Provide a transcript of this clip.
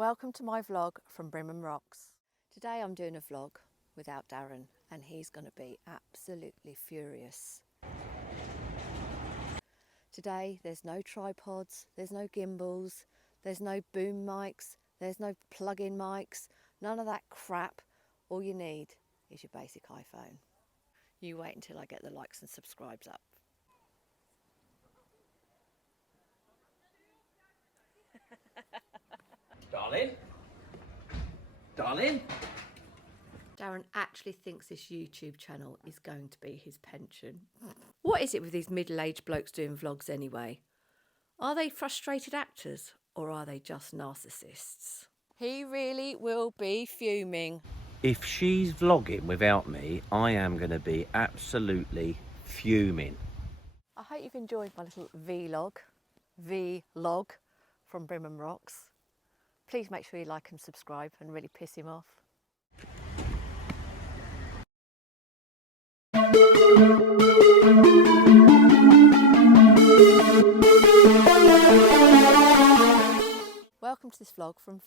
Welcome to my vlog from Brimham Rocks. Today I'm doing a vlog without Darren and he's going to be absolutely furious. Today there's no tripods, there's no gimbals, there's no boom mics, there's no plug-in mics, none of that crap. All you need is your basic iPhone. You wait until I get the likes and subscribes up. Darling? Darling? Darren actually thinks this YouTube channel is going to be his pension. What is it with these middle-aged blokes doing vlogs anyway? Are they frustrated actors or are they just narcissists? He really will be fuming. If she's vlogging without me, I am going to be absolutely fuming. I hope you've enjoyed my little vlog from Brimham Rocks. Please make sure you like and subscribe and really piss him off. Welcome to this vlog from